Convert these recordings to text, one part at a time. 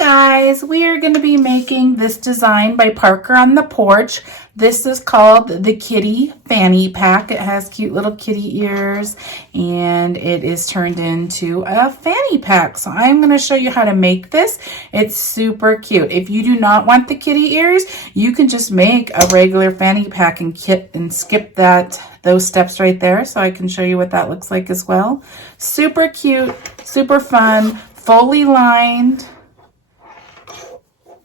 Guys, we are going to be making this design by Parker on the Porch. This is called the Kitty Fanny Pack. It has cute little kitty ears and it is turned into a fanny pack. So I'm going to show you how to make this. It's super cute. If you do not want the kitty ears, you can just make a regular fanny pack and skip those steps right there. So I can show you what that looks like as well. Super cute, super fun, fully lined.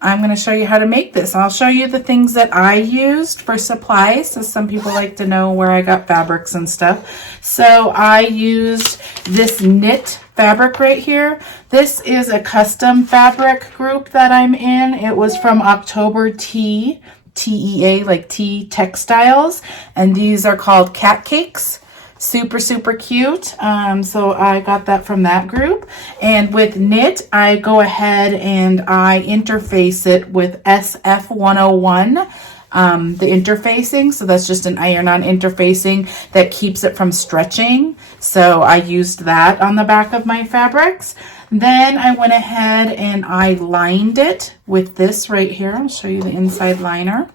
I'm going to show you how to make this. I'll show you the things that I used for supplies. So some people like to know where I got fabrics and stuff. So I used this knit fabric right here. This is a custom fabric group that I'm in. It was from October Tea, TEA, like tea textiles. And these are called cat cakes. Super, super cute. So I got that from that group. And with knit, I go ahead and I interface it with SF101, the interfacing. So that's just an iron-on interfacing that keeps it from stretching. So I used that on the back of my fabrics. Then I went ahead and I lined it with this right here. I'll show you the inside liner.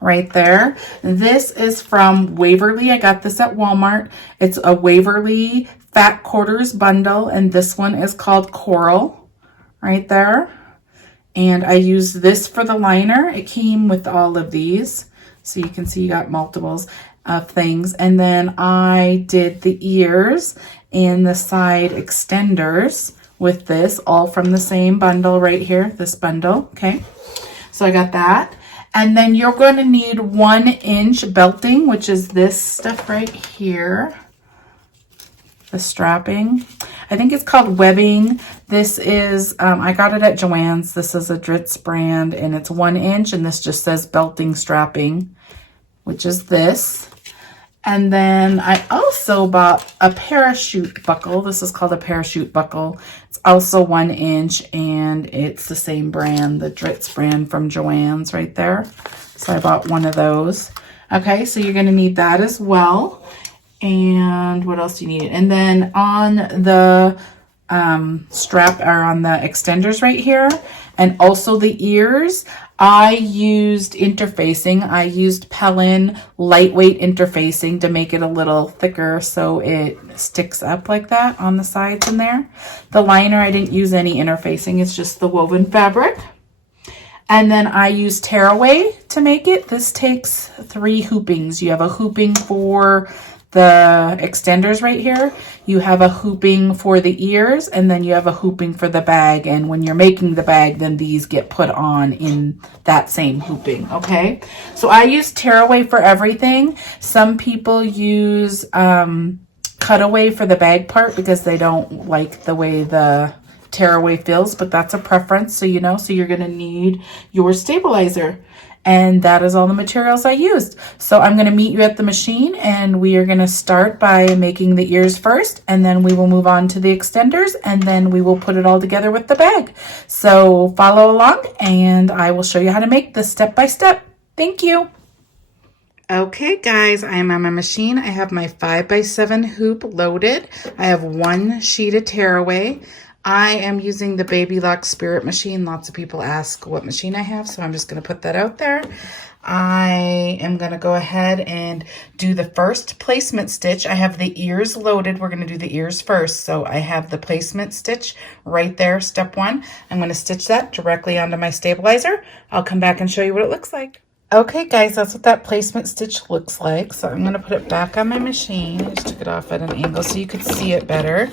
Right there. This is from Waverly. I got this at Walmart. It's a Waverly Fat Quarters bundle, and this one is called Coral. Right there. And I used this for the liner. It came with all of these. So you can see you got multiples of things. And then I did the ears and the side extenders with this, all from the same bundle right here, this bundle. Okay. So I got that. And then you're going to need 1-inch belting, which is this stuff right here. The strapping. I think it's called webbing. This is, I got it at Joann's. This is a Dritz brand and it's 1 inch and this just says belting strapping, which is this. And then I also bought a parachute buckle. This is called a parachute buckle. It's also 1 inch and it's the same brand, the Dritz brand from Joann's right there. So I bought one of those. Okay, so you're gonna need that as well. And what else do you need? And then on the strap or on the extenders right here, and also the ears, I used interfacing. I used Pellin lightweight interfacing to make it a little thicker so it sticks up like that on the sides in there. The liner, I didn't use any interfacing. It's just the woven fabric. And then I used tearaway to make it. This takes 3 hoopings. You have a hooping for the extenders right here, you have a hooping for the ears, and then you have a hooping for the bag. And when you're making the bag, then these get put on in that same hooping. Okay, so I use tearaway for everything. Some people use cutaway for the bag part because they don't like the way the tearaway feels, but that's a preference. So you know, so you're gonna need your stabilizer. And that is all the materials I used. So I'm going to meet you at the machine and we are going to start by making the ears first, and then we will move on to the extenders, and then we will put it all together with the bag. So follow along and I will show you how to make this step by step. Thank you. Okay guys, I am on my machine. I have my 5x7 hoop loaded. I have 1 sheet of tearaway. I am using the Baby Lock Spirit machine. Lots of people ask what machine I have, so I'm just going to put that out there. I am going to go ahead and do the first placement stitch. I have the ears loaded. We're going to do the ears first. So I have the placement stitch right there, step 1. I'm going to stitch that directly onto my stabilizer. I'll come back and show you what it looks like. Okay guys, that's what that placement stitch looks like. So I'm going to put it back on my machine. I just took it off at an angle so you could see it better.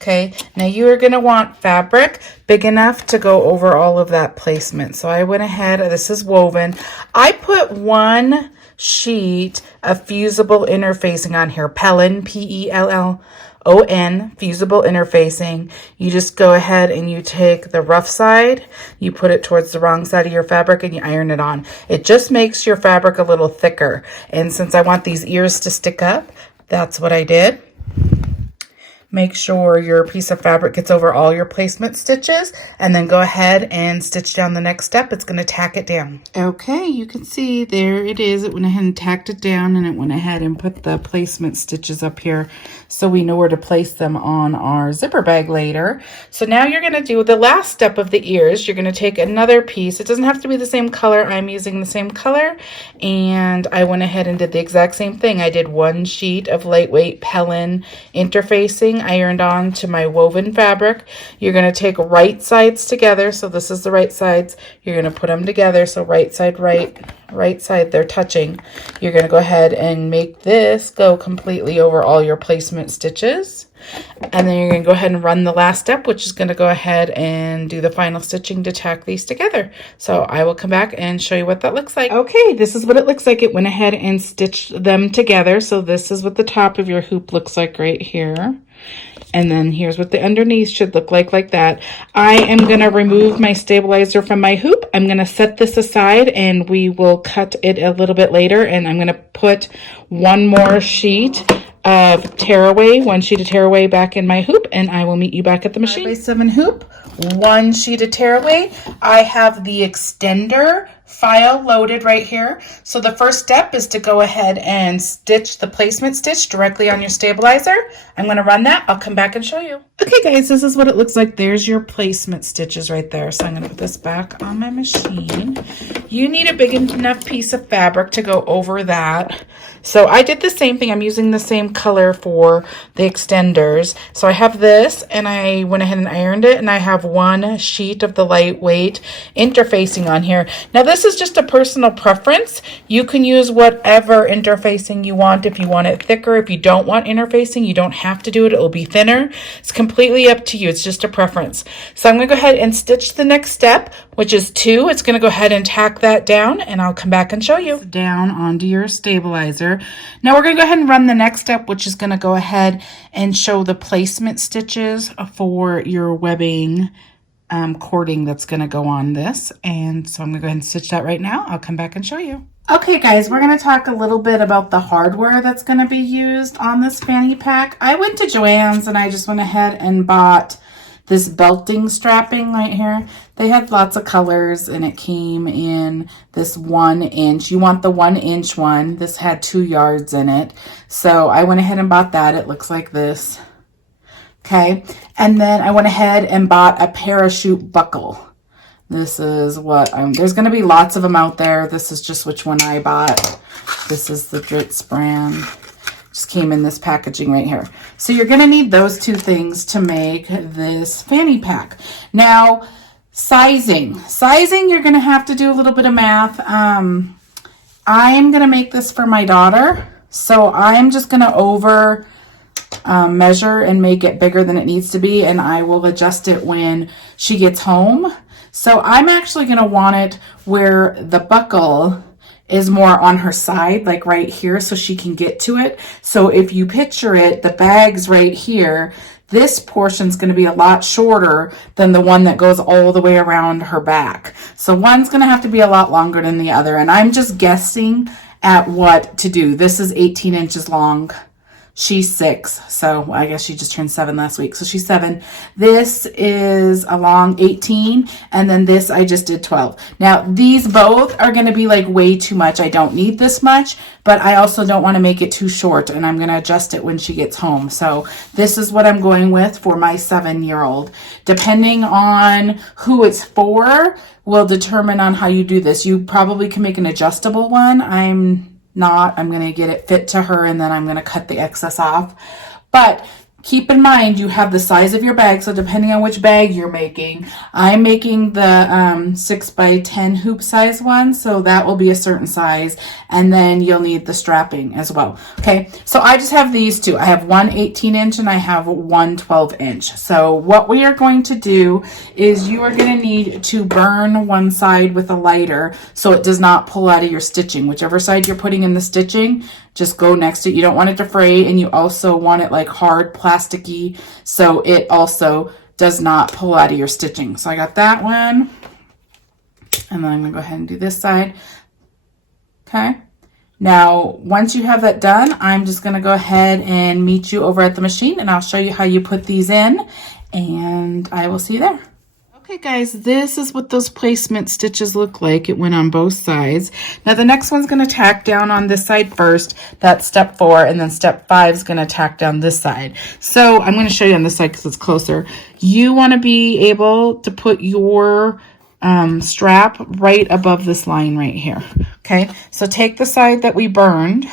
Okay, now you are going to want fabric big enough to go over all of that placement. So I went ahead, this is woven. I put 1 sheet of fusible interfacing on here, Pellin, P-E-L-L-O-N, fusible interfacing. You just go ahead and you take the rough side, you put it towards the wrong side of your fabric and you iron it on. It just makes your fabric a little thicker. And since I want these ears to stick up, that's what I did. Make sure your piece of fabric gets over all your placement stitches, and then go ahead and stitch down the next step. It's going to tack it down. Okay, you can see there it is. It went ahead and tacked it down, and it went ahead and put the placement stitches up here so we know where to place them on our zipper bag later. So now you're going to do the last step of the ears. You're going to take another piece. It doesn't have to be the same color. I'm using the same color, and I went ahead and did the exact same thing. I did one sheet of lightweight Pellin interfacing ironed on to my woven fabric. You're going to take right sides together. So this is the right sides. You're going to put them together. So right side, right side, they're touching. You're going to go ahead and make this go completely over all your placement stitches. And then you're going to go ahead and run the last step, which is going to go ahead and do the final stitching to tack these together. So I will come back and show you what that looks like. Okay, this is what it looks like. It went ahead and stitched them together. So this is what the top of your hoop looks like right here. And then here's what the underneath should look like that. I am going to remove my stabilizer from my hoop. I'm going to set this aside and we will cut it a little bit later. And I'm going to put one more sheet of tearaway, one sheet of tearaway back in my hoop, and I will meet you back at the machine. 5x7 hoop, one sheet of tearaway. I have the extender file loaded right here. So the first step is to go ahead and stitch the placement stitch directly on your stabilizer. I'm going to run that. I'll come back and show you. Okay guys, this is what it looks like. There's your placement stitches right there. So I'm going to put this back on my machine. You need a big enough piece of fabric to go over that. So I did the same thing. I'm using the same color for the extenders. So I have this, and I went ahead and ironed it, and I have one sheet of the lightweight interfacing on here. Now this is just a personal preference. You can use whatever interfacing you want. If you want it thicker, if you don't want interfacing, you don't have to do it. It will be thinner. It's completely up to you. It's just a preference. So I'm going to go ahead and stitch the next step, which is 2. It's going to go ahead and tack that down, and I'll come back and show you. Down onto your stabilizer. Now we're going to go ahead and run the next step, which is going to go ahead and show the placement stitches for your webbing cording that's going to go on this. And so I'm going to go ahead and stitch that right now. I'll come back and show you. Okay guys, we're going to talk a little bit about the hardware that's going to be used on this fanny pack. I went to Joann's and I just went ahead and bought this belting strapping right here. They had lots of colors and it came in this 1 inch. You want the 1 inch one. This had 2 yards in it. So I went ahead and bought that. It looks like this. Okay. And then I went ahead and bought a parachute buckle. This is what there's going to be lots of them out there. This is just which one I bought. This is the Dritz brand. Just came in this packaging right here. So you're going to need those 2 things to make this fanny pack. Now, sizing, you're going to have to do a little bit of math. I'm going to make this for my daughter. So I'm just going to over measure and make it bigger than it needs to be. And I will adjust it when she gets home. So I'm actually going to want it where the buckle is more on her side, like right here, so she can get to it. So if you picture it, the bag's right here. This portion's going to be a lot shorter than the one that goes all the way around her back. So one's going to have to be a lot longer than the other. And I'm just guessing at what to do. This is 18 inches long. She's 6, so I guess she just turned 7 last week. So she's 7. This is a long 18, and then this I just did 12. Now, these both are going to be like way too much. I don't need this much, but I also don't want to make it too short, and I'm going to adjust it when she gets home. So this is what I'm going with for my 7-year-old. Depending on who it's for will determine on how you do this. You probably can make an adjustable one. I'm going to get it fit to her, and then I'm going to cut the excess off. But keep in mind, you have the size of your bag. So depending on which bag you're making, I'm making the 6x10 hoop size one. So that will be a certain size. And then you'll need the strapping as well. Okay. So I just have these 2. I have one 18 inch and I have one 12 inch. So what we are going to do is you are going to need to burn one side with a lighter so it does not pull out of your stitching. Whichever side you're putting in the stitching, just go next to it. You don't want it to fray, and you also want it like hard, plasticky, so it also does not pull out of your stitching. So I got that one, and then I'm going to go ahead and do this side. Okay. Now, once you have that done, I'm just gonna go ahead and meet you over at the machine and I'll show you how you put these in and I will see you there. Okay guys, this is what those placement stitches look like. It went on both sides. Now the next one's gonna tack down on this side first. That's step 4, and then step 5 is gonna tack down this side. So I'm gonna show you on this side because it's closer. You wanna be able to put your strap right above this line right here. Okay, so take the side that we burned.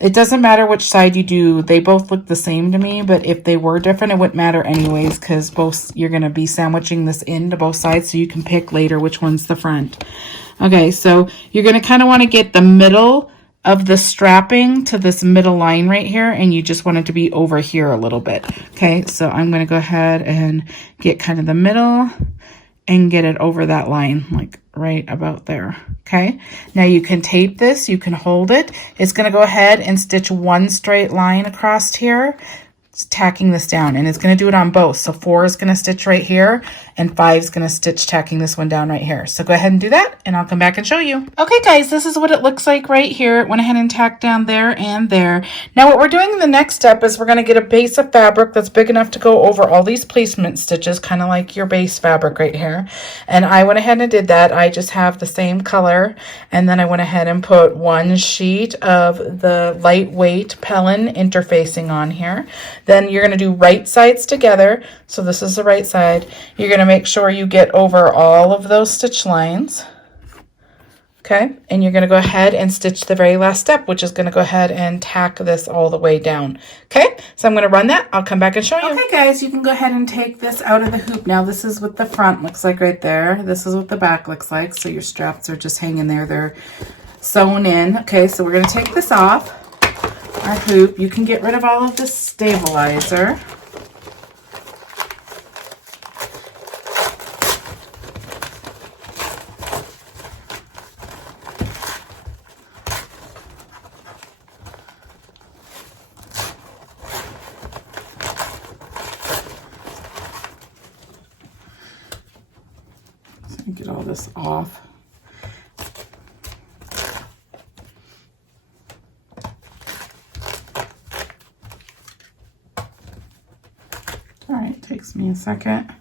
It doesn't matter which side you do. They both look the same to me, but if they were different, it wouldn't matter anyways because both you're going to be sandwiching this into both sides so you can pick later which one's the front. Okay, so you're going to kind of want to get the middle of the strapping to this middle line right here, and you just want it to be over here a little bit. Okay, so I'm going to go ahead and get kind of the middle and get it over that line, like right about there. Okay, now you can tape this, you can hold it. It's going to go ahead and stitch one straight line across here, tacking this down, and it's going to do it on both. So 4 is going to stitch right here and 5 is going to stitch tacking this one down right here. So go ahead and do that and I'll come back and show you. Okay guys, this is what it looks like right here. It went ahead and tacked down there and there. Now what we're doing in the next step is we're going to get a base of fabric that's big enough to go over all these placement stitches, kind of like your base fabric right here. And I went ahead and did that. I just have the same color, and then I went ahead and put one sheet of the lightweight Pellin interfacing on here. Then you're going to do right sides together. So this is the right side. You're going to make sure you get over all of those stitch lines. Okay, and you're going to go ahead and stitch the very last step, which is going to go ahead and tack this all the way down. Okay, so I'm going to run that. I'll come back and show you. Okay guys, you can go ahead and take this out of the hoop. Now this is what the front looks like right there. This is what the back looks like. So your straps are just hanging there. They're sewn in. Okay, so we're going to take this off our hoop. You can get rid of all of this stabilizer. Get all this off. All right, takes me a second.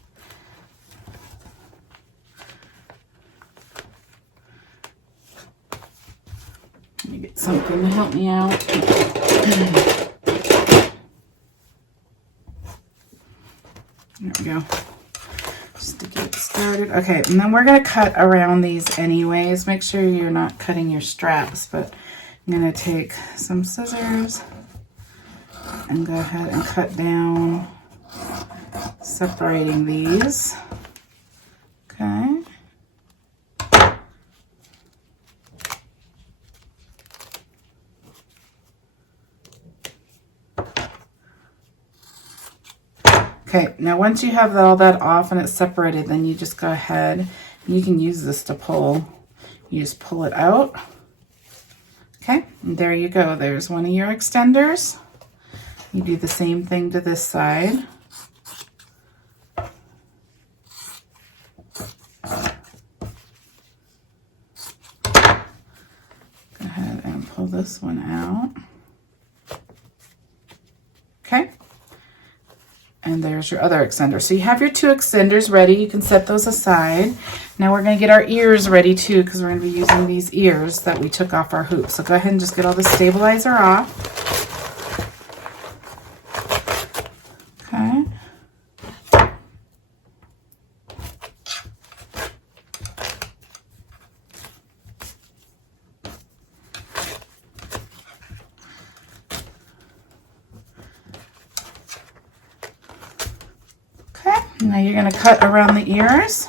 Let me get something to help me out. There we go. Just to get started. Okay, and then we're going to cut around these anyways. Make sure you're not cutting your straps, but I'm going to take some scissors and go ahead and cut down, separating these. Okay. Okay, now once you have all that off and it's separated, then you just go ahead, and you can use this to pull. You just pull it out. Okay, and there you go. There's one of your extenders. You do the same thing to this side. Go ahead and pull this one out. Okay. And there's your other extender. So you have your 2 extenders ready. You can set those aside. Now we're going to get our ears ready too, because we're going to be using these ears that we took off our hoop. So go ahead and just get all the stabilizer off. Okay. Now you're going to cut around the ears.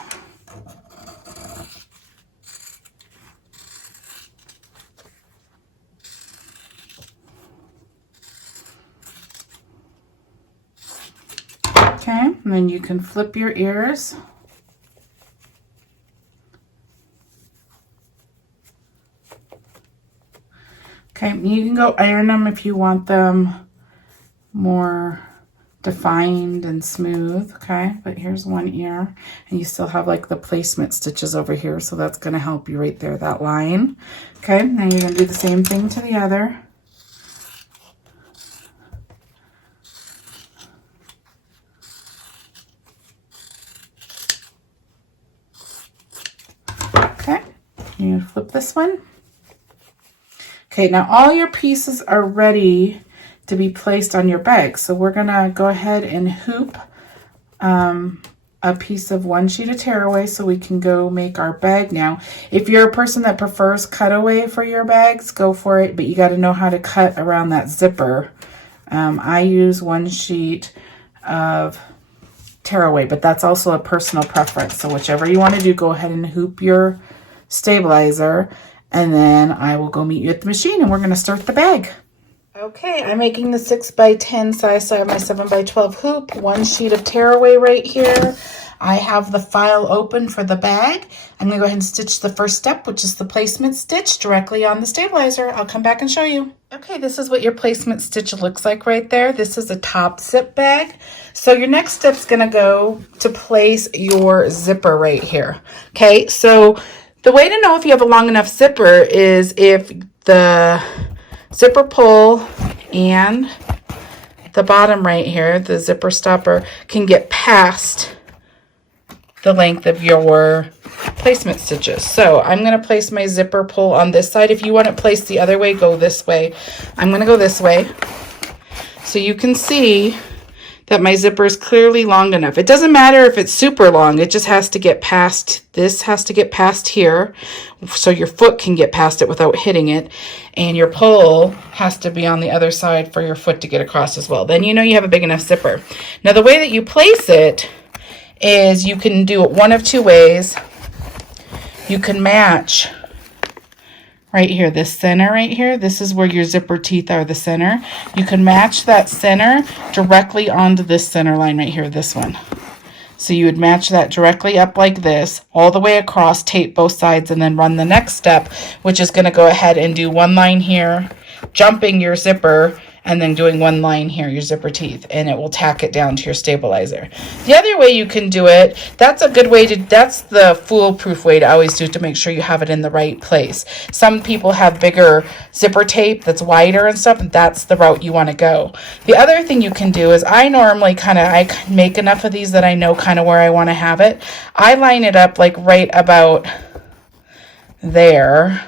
Okay, and then you can flip your ears. Okay, you can go iron them if you want them more defined and smooth, okay? But here's one ear, and you still have like the placement stitches over here, so that's gonna help you right there, that line. Okay, now you're gonna do the same thing to the other. Okay, you're gonna flip this one. Okay, now all your pieces are ready to be placed on your bag. So we're gonna go ahead and hoop a piece of one sheet of tearaway so we can go make our bag now. If you're a person that prefers cutaway for your bags, go for it, but you gotta know how to cut around that zipper. I use one sheet of tearaway, but that's also a personal preference. So whichever you wanna do, go ahead and hoop your stabilizer, and then I will go meet you at the machine and we're gonna start the bag. Okay, I'm making the 6x10 size, so I have my 7x12 hoop, one sheet of tearaway right here. I have the file open for the bag. I'm gonna go ahead and stitch the first step, which is the placement stitch directly on the stabilizer. I'll come back and show you. Okay, this is what your placement stitch looks like right there. This is a top zip bag. So your next step's gonna go to place your zipper right here. Okay, so the way to know if you have a long enough zipper is if the zipper pull and the bottom right here, the zipper stopper, can get past the length of your placement stitches. So I'm going to place my zipper pull on this side. If you want it placed the other way, go this way. I'm going to go this way. So you can see that my zipper is clearly long enough. It doesn't matter if it's super long, it just has to get past, this has to get past here, so your foot can get past it without hitting it, and your pull has to be on the other side for your foot to get across as well. Then you know you have a big enough zipper. Now the way that you place it is you can do it one of two ways. You can match right here, this center right here, this is where your zipper teeth are, the center. You can match that center directly onto this center line right here, this one. So you would match that directly up like this, all the way across, tape both sides, and then run the next step, which is going to go ahead and do one line here, jumping your zipper, and then doing one line here, your zipper teeth, and it will tack it down to your stabilizer. The other way you can do it, that's a good way to, that's the foolproof way to always do it, to make sure you have it in the right place. Some people have bigger zipper tape that's wider and stuff, and that's the route you want to go. The other thing you can do is, I normally I make enough of these that I know kind of where I want to have it. I line it up like right about there,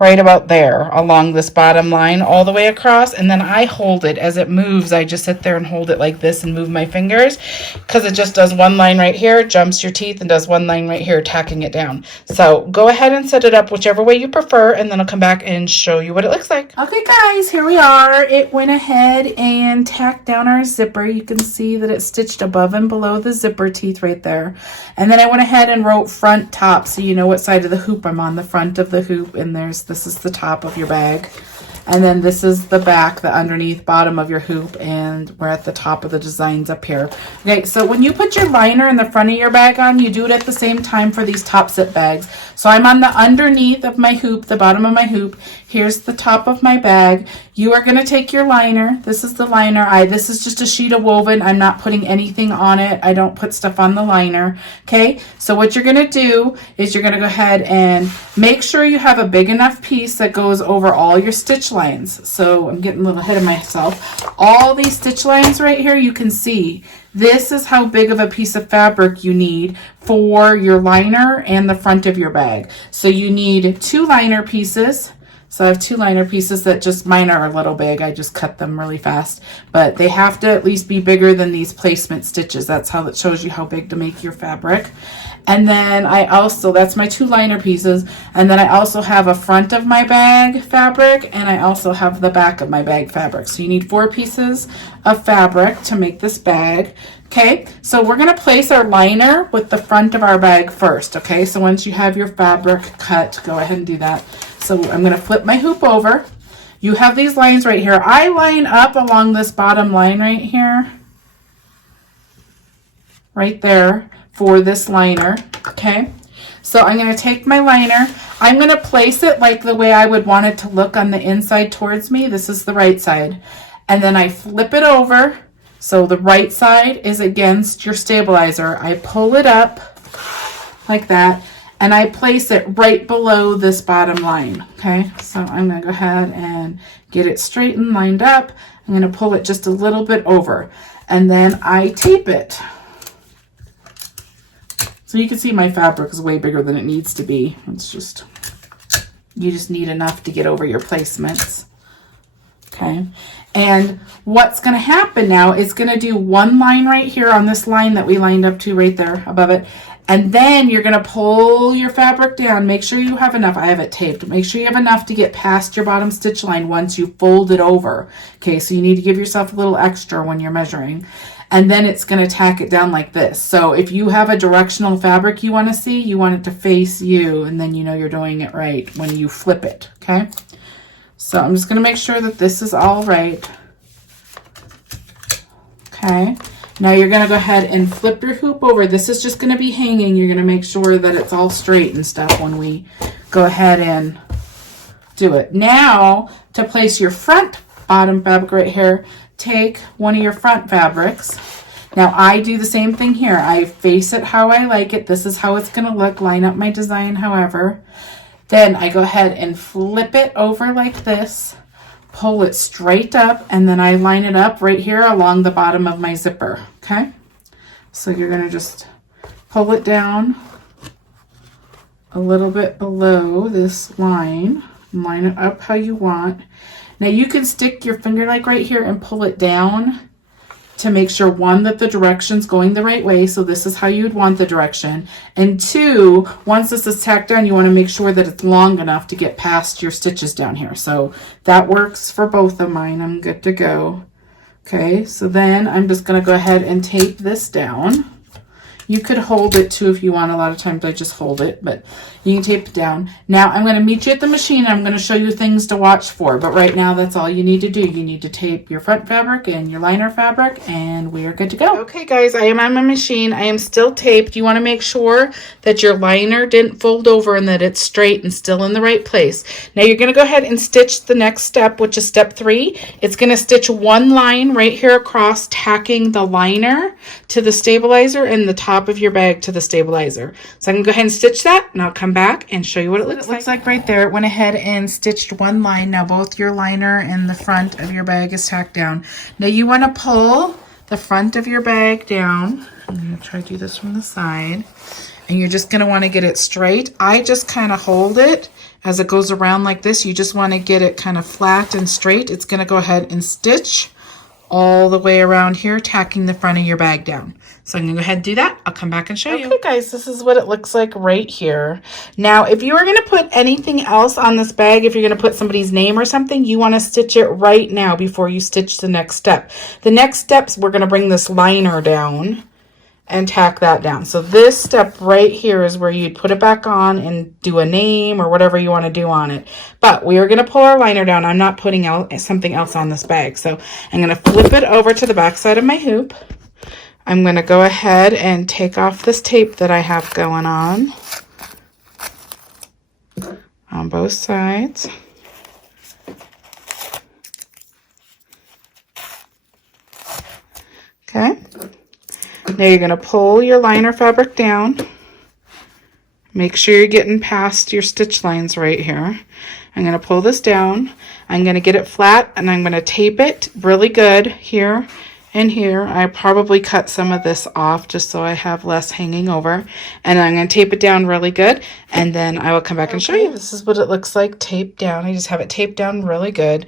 right about there along this bottom line all the way across, and then I hold it as it moves. I just sit there and hold it like this and move my fingers, because it just does one line right here, jumps your teeth, and does one line right here, tacking it down. So go ahead and set it up whichever way you prefer, and then I'll come back and show you what it looks like. Okay guys, here we are. It went ahead and tacked down our zipper. You can see that it's stitched above and below the zipper teeth right there. And then I went ahead and wrote front top, so you know what side of the hoop I'm on, the front of the hoop, and this is the top of your bag, and then this is the back, the underneath bottom of your hoop, and we're at the top of the designs up here. Okay, so when you put your liner in the front of your bag on, you do it at the same time for these top zip bags. So I'm on the underneath of my hoop, the bottom of my hoop. Here's the top of my bag. You are going to take your liner. This is the liner. This is just a sheet of woven. I'm not putting anything on it. I don't put stuff on the liner. Okay, so what you're going to do is you're going to go ahead and make sure you have a big enough piece that goes over all your stitch lines. So I'm getting a little ahead of myself. All these stitch lines right here, you can see this is how big of a piece of fabric you need for your liner and the front of your bag. So you need 2 liner pieces. So I have 2 liner pieces that just, mine are a little big. I just cut them really fast, but they have to at least be bigger than these placement stitches. That's how it shows you how big to make your fabric. And then I also, that's my 2 liner pieces. And then I also have a front of my bag fabric, and I also have the back of my bag fabric. So you need 4 pieces of fabric to make this bag. Okay, so we're going to place our liner with the front of our bag first. Okay, so once you have your fabric cut, go ahead and do that. So I'm going to flip my hoop over. You have these lines right here. I line up along this bottom line right here, right there, for this liner. Okay, so I'm going to take my liner. I'm going to place it like the way I would want it to look on the inside towards me. This is the right side. And then I flip it over, So the right side is against your stabilizer. I pull it up like that, and I place it right below this bottom line, okay? So I'm gonna go ahead and get it straight and lined up. I'm gonna pull it just a little bit over, and then I tape it. So you can see my fabric is way bigger than it needs to be. It's just, you just need enough to get over your placements. Okay, and what's going to happen now is going to do one line right here on this line that we lined up to right there above it, and then you're going to pull your fabric down. Make sure you have enough. I have it taped. Make sure you have enough to get past your bottom stitch line once you fold it over. Okay, so you need to give yourself a little extra when you're measuring. And then it's going to tack it down like this. So if you have a directional fabric you want to see, you want it to face you, and then you know you're doing it right when you flip it, okay? So I'm just going to make sure that this is all right. Okay, now you're going to go ahead and flip your hoop over. This is just going to be hanging. You're going to make sure that it's all straight and stuff when we go ahead and do it. Now, to place your front bottom fabric right here, take one of your front fabrics. Now I do the same thing here. I face it how I like it. This is how it's going to look. Line up my design however. Then I go ahead and flip it over like this, pull it straight up, and then I line it up right here along the bottom of my zipper. Okay, so you're going to just pull it down a little bit below this line, line it up how you want. Now you can stick your finger like right here and pull it down to make sure, one, that the direction's going the right way. So this is how you'd want the direction. And two, once this is tacked down, you want to make sure that it's long enough to get past your stitches down here. So that works for both of mine. I'm good to go. Okay, so then I'm just going to go ahead and tape this down. You could hold it too if you want. A lot of times I just hold it, but you can tape it down. Now I'm going to meet you at the machine and I'm going to show you things to watch for. But right now that's all you need to do. You need to tape your front fabric and your liner fabric, and we are good to go. Okay guys, I am on my machine. I am still taped. You want to make sure that your liner didn't fold over and that it's straight and still in the right place. Now you're going to go ahead and stitch the next step, which is step 3. It's going to stitch one line right here across, tacking the liner to the stabilizer and the top of your bag to the stabilizer. So I'm gonna go ahead and stitch that, and I'll come back and show you what it looks like right there. It went ahead and stitched one line. Now both your liner and the front of your bag is tacked down. Now you want to pull the front of your bag down. I'm gonna try to do this from the side, and you're just gonna want to get it straight. I just kind of hold it as it goes around like this. You just want to get it kind of flat and straight. It's gonna go ahead and stitch all the way around here, tacking the front of your bag down. So I'm gonna go ahead and do that. I'll come back and show you. Okay guys, this is what it looks like right here. Now, if you are gonna put anything else on this bag, if you're gonna put somebody's name or something, you wanna stitch it right now before you stitch the next step. The next steps, we're gonna bring this liner down and tack that down. So this step right here is where you'd put it back on and do a name or whatever you want to do on it. But we are going to pull our liner down. I'm not putting out something else on this bag. So I'm going to flip it over to the back side of my hoop. I'm going to go ahead and take off this tape that I have going on both sides. Okay. Now you're going to pull your liner fabric down. Make sure you're getting past your stitch lines right here. I'm going to pull this down. I'm going to get it flat, and I'm going to tape it really good here and here. I probably cut some of this off just so I have less hanging over. And I'm going to tape it down really good, and then I will come back and show you. This is what it looks like taped down. I just have it taped down really good.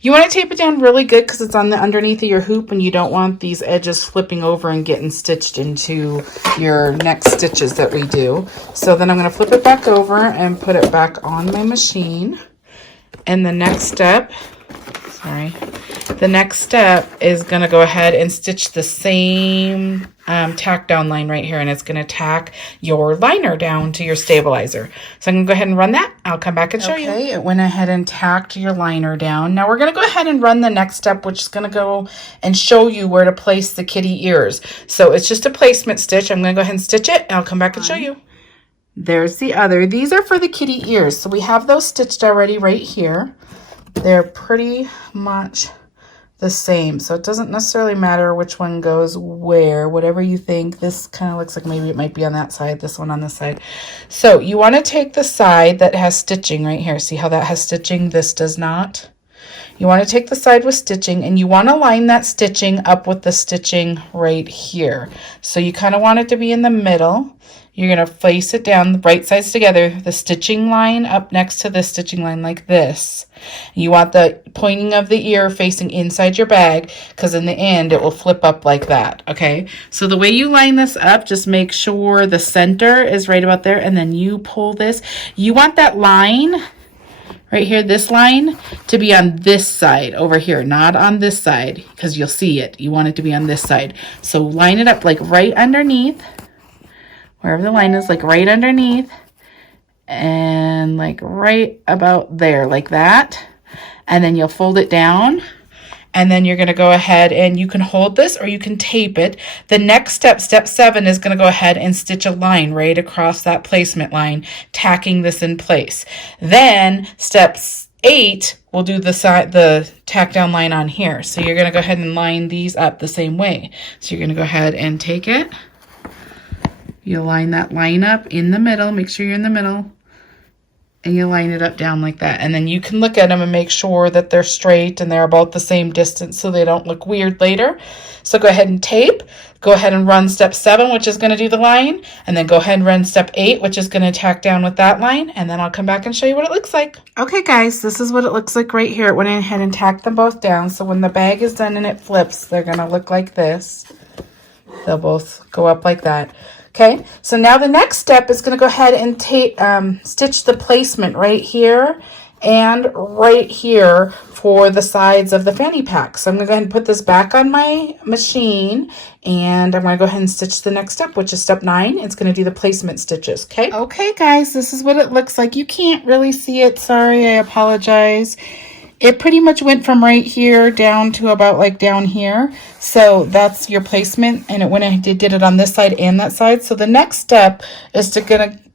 You want to tape it down really good because it's on the underneath of your hoop, and you don't want these edges flipping over and getting stitched into your next stitches that we do. So then I'm going to flip it back over and put it back on my machine. And the next step, the next step is going to go ahead and stitch the same tack down line right here, and it's going to tack your liner down to your stabilizer. So I'm going to go ahead and run that. I'll come back and show you. Okay, it went ahead and tacked your liner down. Now we're going to go ahead and run the next step, which is going to go and show you where to place the kitty ears. So it's just a placement stitch. I'm going to go ahead and stitch it, and I'll come back and show you. There's the other. These are for the kitty ears. So we have those stitched already right here. They're pretty much the same. So it doesn't necessarily matter which one goes where, whatever you think. This kind of looks like maybe it might be on that side, this one on this side. So you want to take the side that has stitching right here. See how that has stitching? This does not. You want to take the side with stitching and you want to line that stitching up with the stitching right here. So you kind of want it to be in the middle. You're going to place it down, the right sides together, the stitching line up next to the stitching line like this. You want the pointing of the ear facing inside your bag because in the end it will flip up like that, okay? So the way you line this up, just make sure the center is right about there and then you pull this. You want that line right here, this line, to be on this side over here, not on this side because you'll see it. You want it to be on this side. So line it up like right underneath. Wherever the line is, like right underneath and like right about there, like that. And then you'll fold it down and then you're gonna go ahead and you can hold this or you can tape it. The next step, step 7, is gonna go ahead and stitch a line right across that placement line, tacking this in place. Then step 8, we'll do the tack down line on here. So you're gonna go ahead and line these up the same way. So you're gonna go ahead and take it. You line that line up in the middle, make sure you're in the middle, and you line it up down like that. And then you can look at them and make sure that they're straight and they're about the same distance so they don't look weird later. So go ahead and tape, go ahead and run step 7, which is gonna do the line, and then go ahead and run step 8, which is gonna tack down with that line, and then I'll come back and show you what it looks like. Okay guys, this is what it looks like right here. It went ahead and tacked them both down, so when the bag is done and it flips, they're gonna look like this. They'll both go up like that. Okay, so now the next step is going to go ahead and stitch the placement right here and right here for the sides of the fanny pack. So I'm going to go ahead and put this back on my machine and I'm going to go ahead and stitch the next step, which is step 9. It's going to do the placement stitches, okay? Okay, guys, this is what it looks like. You can't really see it. Sorry, I apologize. It pretty much went from right here down to about like down here. So that's your placement, and it went and did it on this side and that side. So the next step is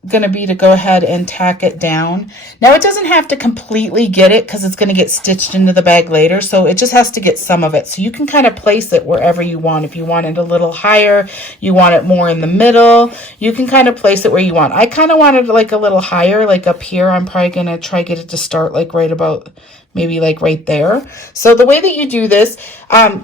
gonna be to go ahead and tack it down. Now it doesn't have to completely get it because it's gonna get stitched into the bag later. So it just has to get some of it. So you can kind of place it wherever you want. If you want it a little higher, you want it more in the middle, you can kind of place it where you want. I kind of wanted it like a little higher, like up here. I'm probably gonna try get it to start like right about maybe like right there. So the way that you do this,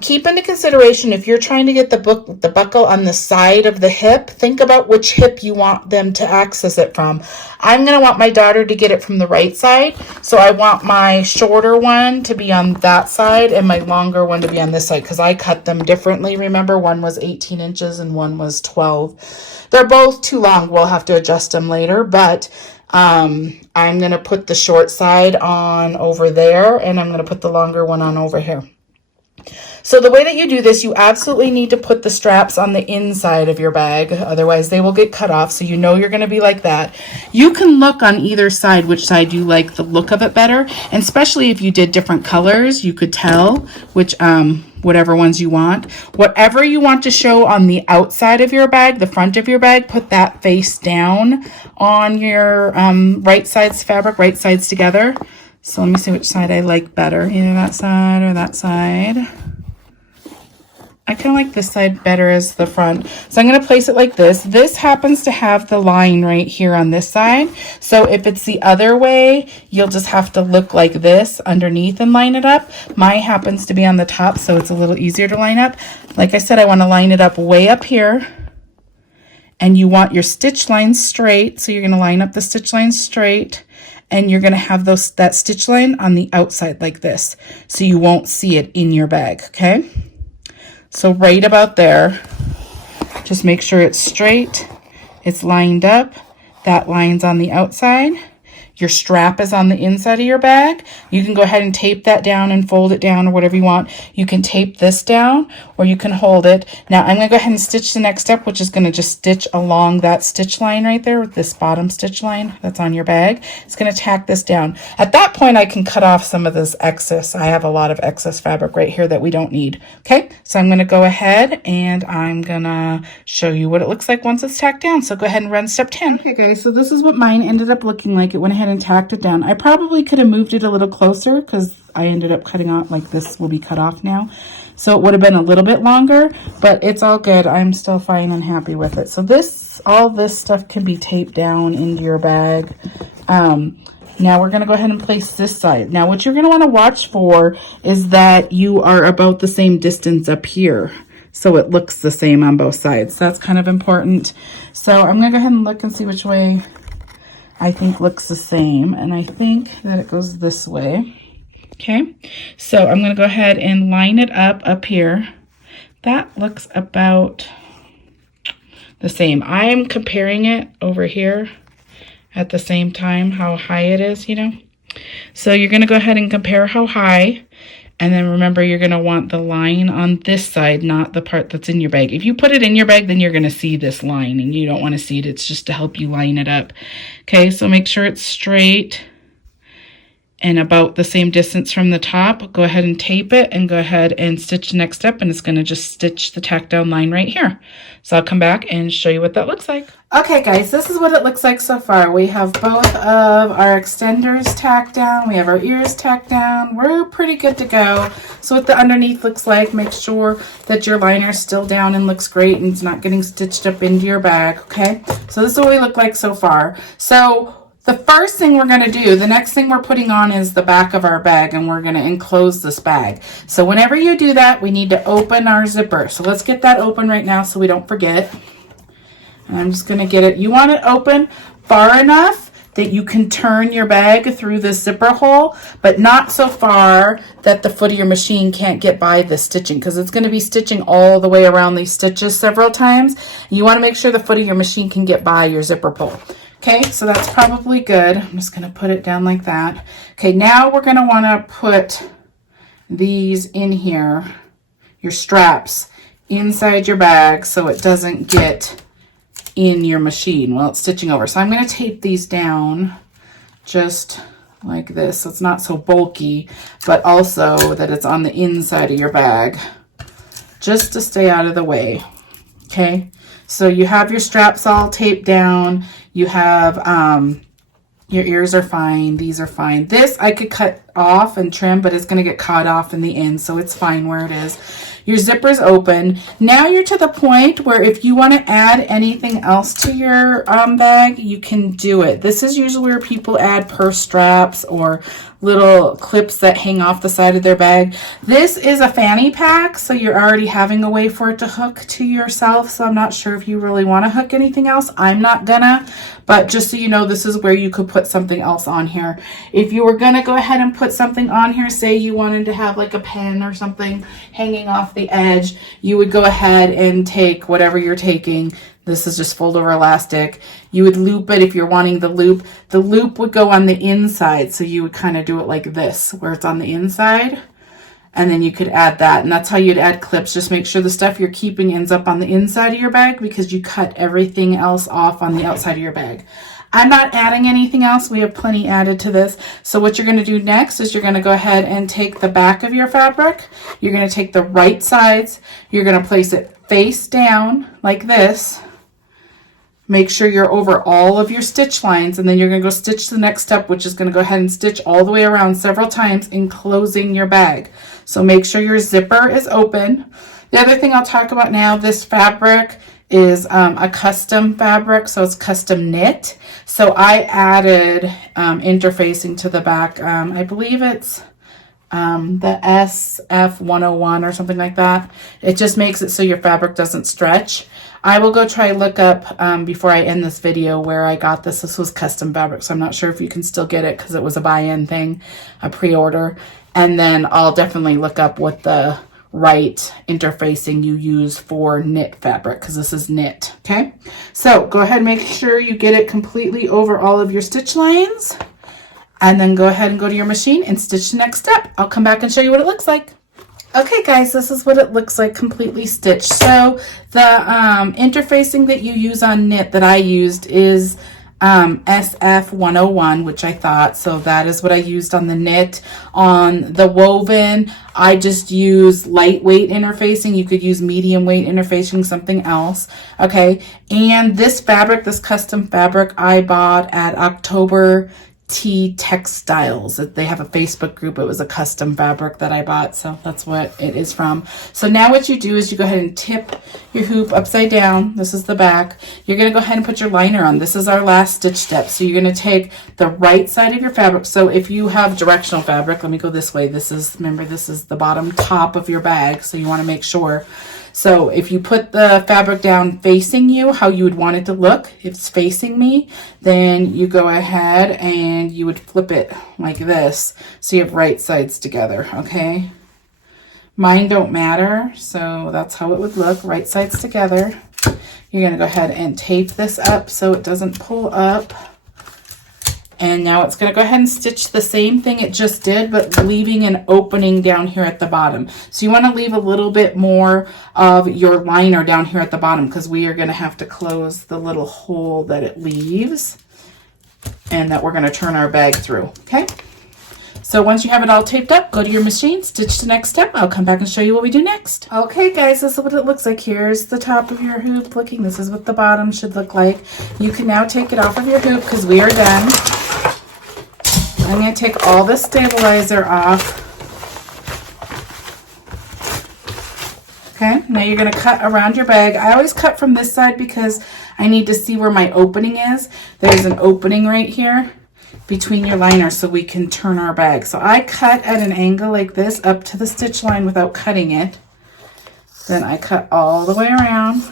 keep into consideration if you're trying to get the buckle on the side of the hip, think about which hip you want them to access it from. I'm going to want my daughter to get it from the right side. So I want my shorter one to be on that side and my longer one to be on this side because I cut them differently. Remember, one was 18 inches and one was 12. They're both too long. We'll have to adjust them later, but I'm going to put the short side on over there and I'm going to put the longer one on over here. So the way that you do this, you absolutely need to put the straps on the inside of your bag. Otherwise they will get cut off. So you know you're going to be like that. You can look on either side which side you like the look of it better. And especially if you did different colors, you could tell which whatever ones you want. Whatever you want to show on the outside of your bag, the front of your bag, put that face down on your right sides fabric, right sides together. So let me see which side I like better, either that side or that side. I kind of like this side better as the front. So I'm going to place it like this. This happens to have the line right here on this side. So if it's the other way, you'll just have to look like this underneath and line it up. Mine happens to be on the top, so it's a little easier to line up. Like I said, I want to line it up way up here. And you want your stitch lines straight. So you're going to line up the stitch lines straight. And you're going to have that stitch line on the outside like this. So you won't see it in your bag, okay? So right about there, just make sure it's straight, it's lined up, that line's on the outside. Your strap is on the inside of your bag. You can go ahead and tape that down and fold it down or whatever you want. You can tape this down or you can hold it. Now I'm going to go ahead and stitch the next step, which is going to just stitch along that stitch line right there, this bottom stitch line that's on your bag. It's going to tack this down. At that point, I can cut off some of this excess. I have a lot of excess fabric right here that we don't need. Okay, so I'm going to go ahead and I'm going to show you what it looks like once it's tacked down. So go ahead and run step 10. Okay guys, so this is what mine ended up looking like. It went ahead ahead and tacked it down. I probably could have moved it a little closer because I ended up cutting off, like this will be cut off now. So it would have been a little bit longer, but it's all good. I'm still fine and happy with it. So this, all this stuff can be taped down into your bag. Now we're gonna go ahead and place this side. Now what you're gonna wanna watch for is that you are about the same distance up here, so it looks the same on both sides. That's kind of important. So I'm gonna go ahead and look and see which way I think looks the same, and I think that it goes this way. Okay, so I'm gonna go ahead and line it up here. That looks about the same. I am comparing it over here at the same time, how high it is, you know. So you're gonna go ahead and compare how high, and then remember you're gonna want the line on this side, not the part that's in your bag. If you put it in your bag, then you're gonna see this line, and you don't wanna see it. It's just to help you line it up. Okay, so make sure it's straight and about the same distance from the top. Go ahead and tape it and go ahead and stitch the next step, and it's gonna just stitch the tack down line right here. So I'll come back and show you what that looks like. Okay guys, this is what it looks like so far. We have both of our extenders tacked down. We have our ears tacked down. We're pretty good to go. So what the underneath looks like, make sure that your liner is still down and looks great and it's not getting stitched up into your bag, okay? So this is what we look like so far. So the first thing we're gonna do, the next thing we're putting on is the back of our bag, and we're gonna enclose this bag. So whenever you do that, we need to open our zipper. So let's get that open right now so we don't forget. And I'm just gonna get it, you want it open far enough that you can turn your bag through this zipper hole, but not so far that the foot of your machine can't get by the stitching, because it's gonna be stitching all the way around these stitches several times. You wanna make sure the foot of your machine can get by your zipper pull. Okay, so that's probably good. I'm just gonna put it down like that. Okay, now we're gonna wanna put these in here, your straps, inside your bag so it doesn't get in your machine while it's stitching over. So I'm gonna tape these down just like this so it's not so bulky, but also that it's on the inside of your bag, just to stay out of the way, okay? So you have your straps all taped down. You have, your ears are fine. These are fine. This I could cut off and trim, but it's going to get caught off in the end, so it's fine where it is. Your zipper's open. Now you're to the point where if you want to add anything else to your bag, you can do it. This is usually where people add purse straps or little clips that hang off the side of their bag. This is a fanny pack, so you're already having a way for it to hook to yourself, so I'm not sure if you really want to hook anything else. I'm not gonna, but just so you know, this is where you could put something else on here. If you were gonna go ahead and put something on here, say you wanted to have like a pen or something hanging off the edge, you would go ahead and take whatever you're taking. This is just fold over elastic. You would loop it if you're wanting the loop. The loop would go on the inside, so you would kind of do it like this, where it's on the inside, and then you could add that, and that's how you'd add clips. Just make sure the stuff you're keeping ends up on the inside of your bag, because you cut everything else off on the outside of your bag. I'm not adding anything else. We have plenty added to this. So what you're going to do next is you're going to go ahead and take the back of your fabric. You're going to take the right sides. You're going to place it face down like this. Make sure you're over all of your stitch lines, and then you're going to go stitch the next step, which is going to go ahead and stitch all the way around several times, enclosing your bag. So make sure your zipper is open. The other thing I'll talk about now, this fabric is a custom fabric, so it's custom knit. So I added interfacing to the back. I believe it's the SF101 or something like that. It just makes it so your fabric doesn't stretch. I will go try look up before I end this video where I got this. This was custom fabric, so I'm not sure if you can still get it because it was a buy-in thing, a pre-order. And then I'll definitely look up what the right interfacing you use for knit fabric, because this is knit, okay? So go ahead and make sure you get it completely over all of your stitch lines, and then go ahead and go to your machine and stitch the next step. I'll come back and show you what it looks like. Okay guys, this is what it looks like completely stitched. So the interfacing that you use on knit that I used is SF101, which I thought, so that is what I used on the knit. On the woven, I just use lightweight interfacing. You could use medium weight interfacing, something else, okay? And this fabric, this custom fabric, I bought at October Textiles. They have a Facebook group. It was a custom fabric that I bought, so that's what it is from. So now what you do is you go ahead and tip your hoop upside down. This is the back. You're going to go ahead and put your liner on. This is our last stitch step. So you're going to take the right side of your fabric. So if you have directional fabric, let me go this way. This is, remember, this is the bottom top of your bag, so you want to make sure. So if you put the fabric down facing you, how you would want it to look, if it's facing me, then you go ahead and you would flip it like this, so you have right sides together, okay? Mine don't matter, so that's how it would look, right sides together. You're gonna go ahead and tape this up so it doesn't pull up. And now it's going to go ahead and stitch the same thing it just did, but leaving an opening down here at the bottom. So you want to leave a little bit more of your liner down here at the bottom, because we are going to have to close the little hole that it leaves and that we're going to turn our bag through. Okay. So once you have it all taped up, go to your machine, stitch the next step. I'll come back and show you what we do next. Okay guys, this is what it looks like. Here's the top of your hoop looking. This is what the bottom should look like. You can now take it off of your hoop because we are done. I'm going to take all the stabilizer off. Okay, now you're going to cut around your bag. I always cut from this side because I need to see where my opening is. There's an opening right here between your liner so we can turn our bag. So I cut at an angle like this up to the stitch line without cutting it. Then I cut all the way around.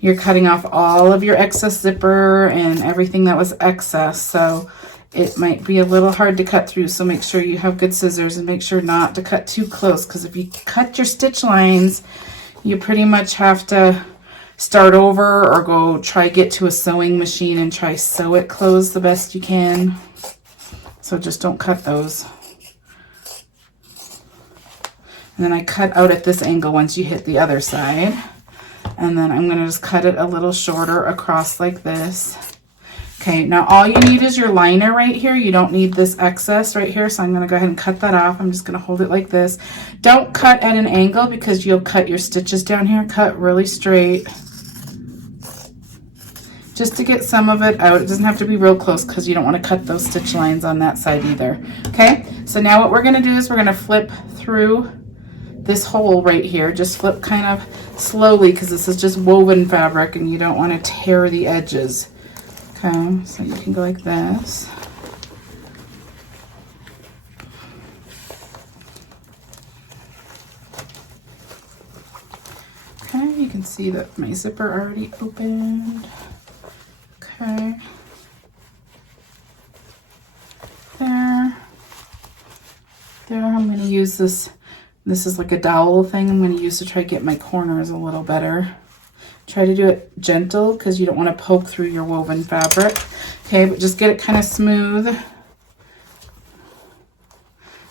You're cutting off all of your excess zipper and everything that was excess. So it might be a little hard to cut through, so make sure you have good scissors and make sure not to cut too close, because if you cut your stitch lines, you pretty much have to start over or go try get to a sewing machine and try sew it closed the best you can. So just don't cut those. And then I cut out at this angle once you hit the other side. And then I'm going to just cut it a little shorter across like this. Okay, now all you need is your liner right here. You don't need this excess right here, so I'm going to go ahead and cut that off. I'm just going to hold it like this. Don't cut at an angle because you'll cut your stitches down here. Cut really straight. Just to get some of it out. It doesn't have to be real close because you don't want to cut those stitch lines on that side either. Okay, so now what we're going to do is we're going to flip through this hole right here. Just flip kind of slowly because this is just woven fabric and you don't want to tear the edges. Okay, so you can go like this. Okay, you can see that my zipper already opened. Okay. There. I'm going to use this. This is like a dowel thing I'm going to use to try to get my corners a little better. Try to do it gentle because you don't want to poke through your woven fabric. Okay, but just get it kind of smooth.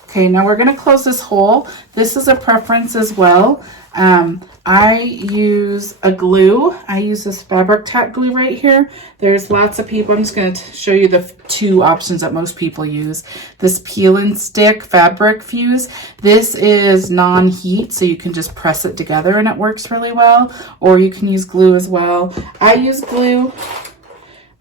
Okay, now we're going to close this hole. This is a preference as well. I use a glue. I use this fabric tack glue right here. There's lots of people. I'm just going to show you the two options that most people use. This peel and stick fabric fuse. This is non-heat, so you can just press it together and it works really well. Or you can use glue as well. I use glue.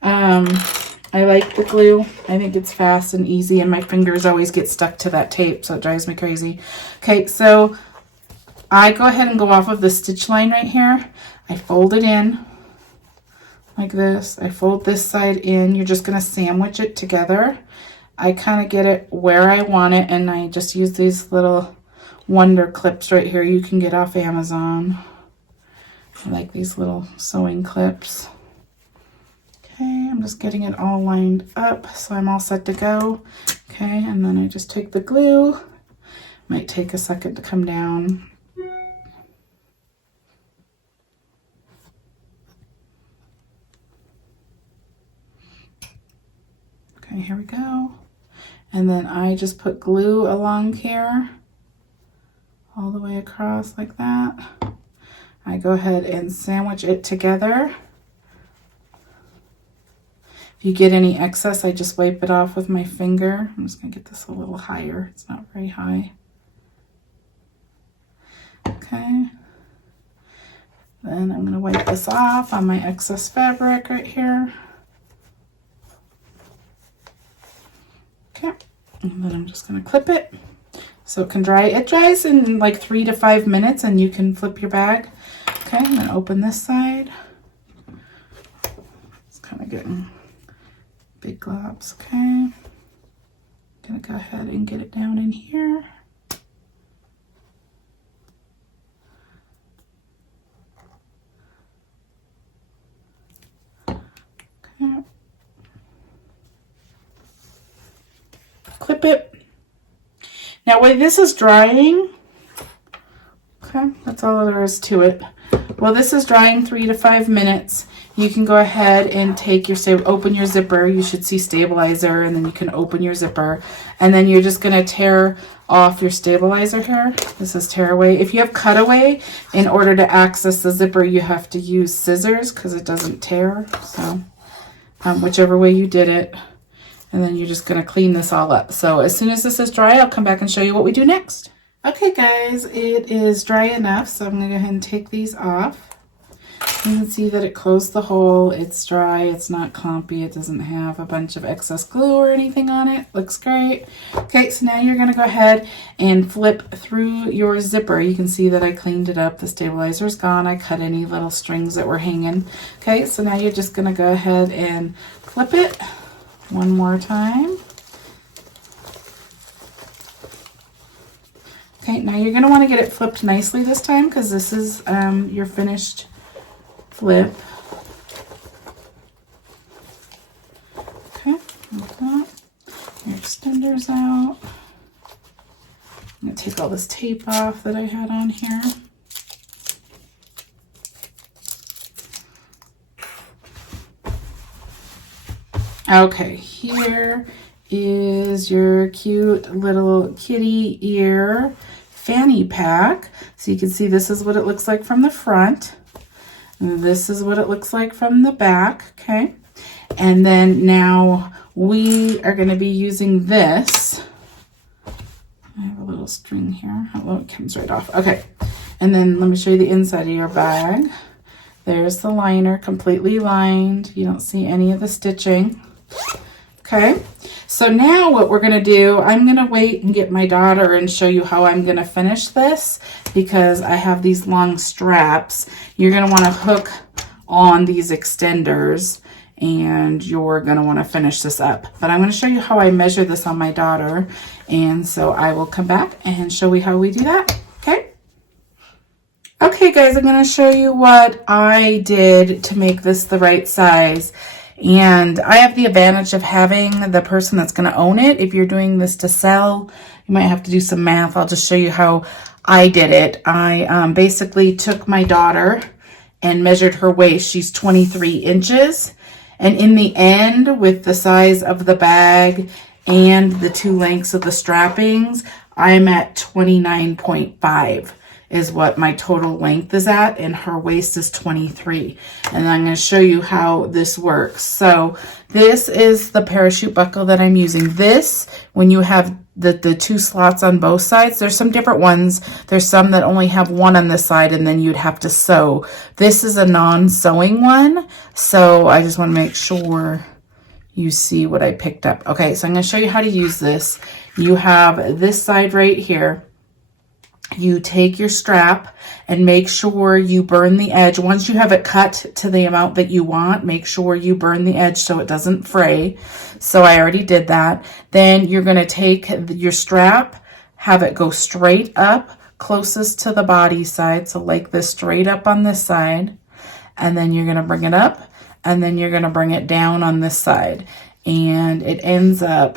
I like the glue. I think it's fast and easy, and my fingers always get stuck to that tape, so it drives me crazy. Okay, so I go ahead and go off of the stitch line right here. I fold it in like this. I fold this side in. You're just going to sandwich it together. I kind of get it where I want it, and I just use these little wonder clips right here you can get off Amazon. I like these little sewing clips. Okay, I'm just getting it all lined up so I'm all set to go. Okay, and then I just take the glue. Might take a second to come down. Okay, here we go. And then I just put glue along here, all the way across like that. I go ahead and sandwich it together. If you get any excess, I just wipe it off with my finger. I'm just gonna get this a little higher. It's not very high. Okay. Then I'm gonna wipe this off on my excess fabric right here. And then I'm just going to clip it so it can dry. It dries in like 3 to 5 minutes and you can flip your bag. Okay, I'm going to open this side. It's kind of getting big globs. Okay, I'm going to go ahead and get it down in here. Okay. Clip it. Now while this is drying, okay, that's all there is to it. While this is drying 3 to 5 minutes, you can go ahead and take your, open your zipper. You should see stabilizer, and then you can open your zipper. And then you're just gonna tear off your stabilizer here. This is tear away. If you have cutaway, in order to access the zipper, you have to use scissors because it doesn't tear. So whichever way you did it. And then you're just going to clean this all up. So as soon as this is dry, I'll come back and show you what we do next. Okay guys, it is dry enough, so I'm going to go ahead and take these off. You can see that it closed the hole. It's dry, it's not clumpy, it doesn't have a bunch of excess glue or anything on it. Looks great. Okay, so now you're going to go ahead and flip through your zipper. You can see that I cleaned it up. The stabilizer's gone. I cut any little strings that were hanging. Okay, so now you're just going to go ahead and flip it one more time. Okay, now you're going to want to get it flipped nicely this time because this is your finished flip. Okay, like that. Your extender's out. I'm going to take all this tape off that I had on here. Okay, here is your cute little kitty ear fanny pack. So you can see this is what it looks like from the front. And this is what it looks like from the back, okay? And then now we are going to be using this. I have a little string here. Oh, it comes right off. Okay, and then let me show you the inside of your bag. There's the liner, completely lined. You don't see any of the stitching. Okay, so now what we're gonna do, I'm gonna wait and get my daughter and show you how I'm gonna finish this because I have these long straps. You're gonna wanna hook on these extenders and you're gonna wanna finish this up. But I'm gonna show you how I measure this on my daughter. And so I will come back and show you how we do that, okay? Okay guys, I'm gonna show you what I did to make this the right size. And I have the advantage of having the person that's going to own it. If you're doing this to sell, you might have to do some math. I'll just show you how I did it. I basically took my daughter and measured her waist. She's 23 inches. And in the end, with the size of the bag and the 2 lengths of the strappings, I'm at 29.5. is what my total length is at, and her waist is 23. And I'm going to show you how this works. So this is the parachute buckle that I'm using. This, when you have the 2 slots on both sides, there's some different ones. There's some that only have 1 on this side and then you'd have to sew. This is a non-sewing one, so I just want to make sure you see what I picked up. Okay, so I'm going to show you how to use this. You have this side right here. You take your strap and make sure you burn the edge. Once you have it cut to the amount that you want, make sure you burn the edge so it doesn't fray. So I already did that. Then you're going to take your strap, have it go straight up closest to the body side. So like this, straight up on this side. And then you're going to bring it up and then you're going to bring it down on this side. And it ends up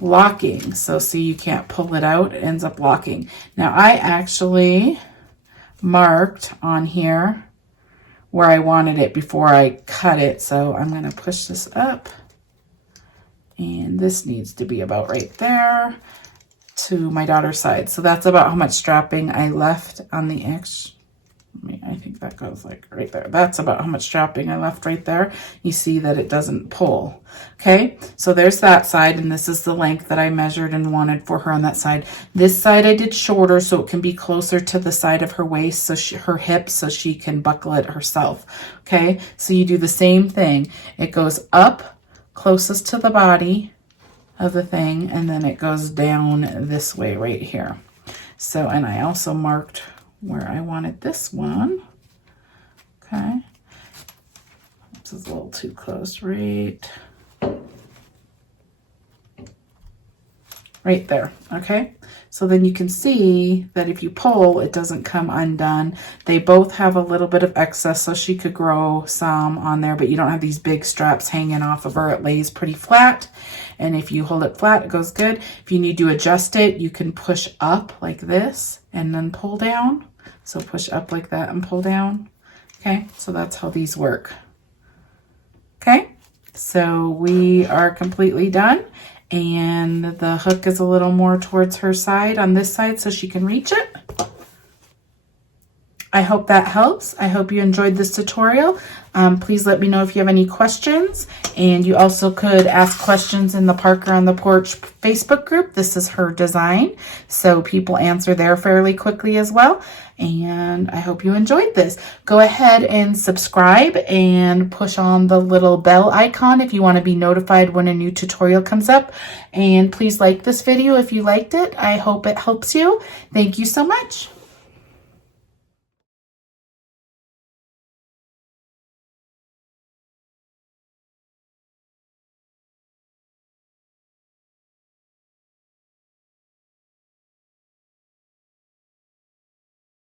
locking. So see, you can't pull it out. It ends up locking. Now I actually marked on here where I wanted it before I cut it. So I'm going to push this up. And this needs to be about right there to my daughter's side. So that's about how much strapping I left on the edge. I think that goes like right there. That's about how much strapping I left right there. You see that it doesn't pull. Okay, so there's that side, and this is the length that I measured and wanted for her on that side. This side I did shorter so it can be closer to the side of her waist, so her hips, so she can buckle it herself. Okay, so you do the same thing. It goes up closest to the body of the thing, and then it goes down this way right here. So, and I also marked where I wanted this one. Okay. This is a little too close, right there, okay? So then you can see that if you pull, it doesn't come undone. They both have a little bit of excess, so she could grow some on there, but you don't have these big straps hanging off of her. It lays pretty flat, and if you hold it flat, it goes good. If you need to adjust it, you can push up like this and then pull down. So push up like that and pull down, okay? So that's how these work, okay? So we are completely done. And the hook is a little more towards her side on this side so she can reach it. I hope that helps. I hope you enjoyed this tutorial. Please let me know if you have any questions. And you also could ask questions in the Parker on the Porch Facebook group. This is her design, so people answer there fairly quickly as well. And I hope you enjoyed this. Go ahead and subscribe and push on the little bell icon if you want to be notified when a new tutorial comes up. And please like this video if you liked it. I hope it helps you. Thank you so much.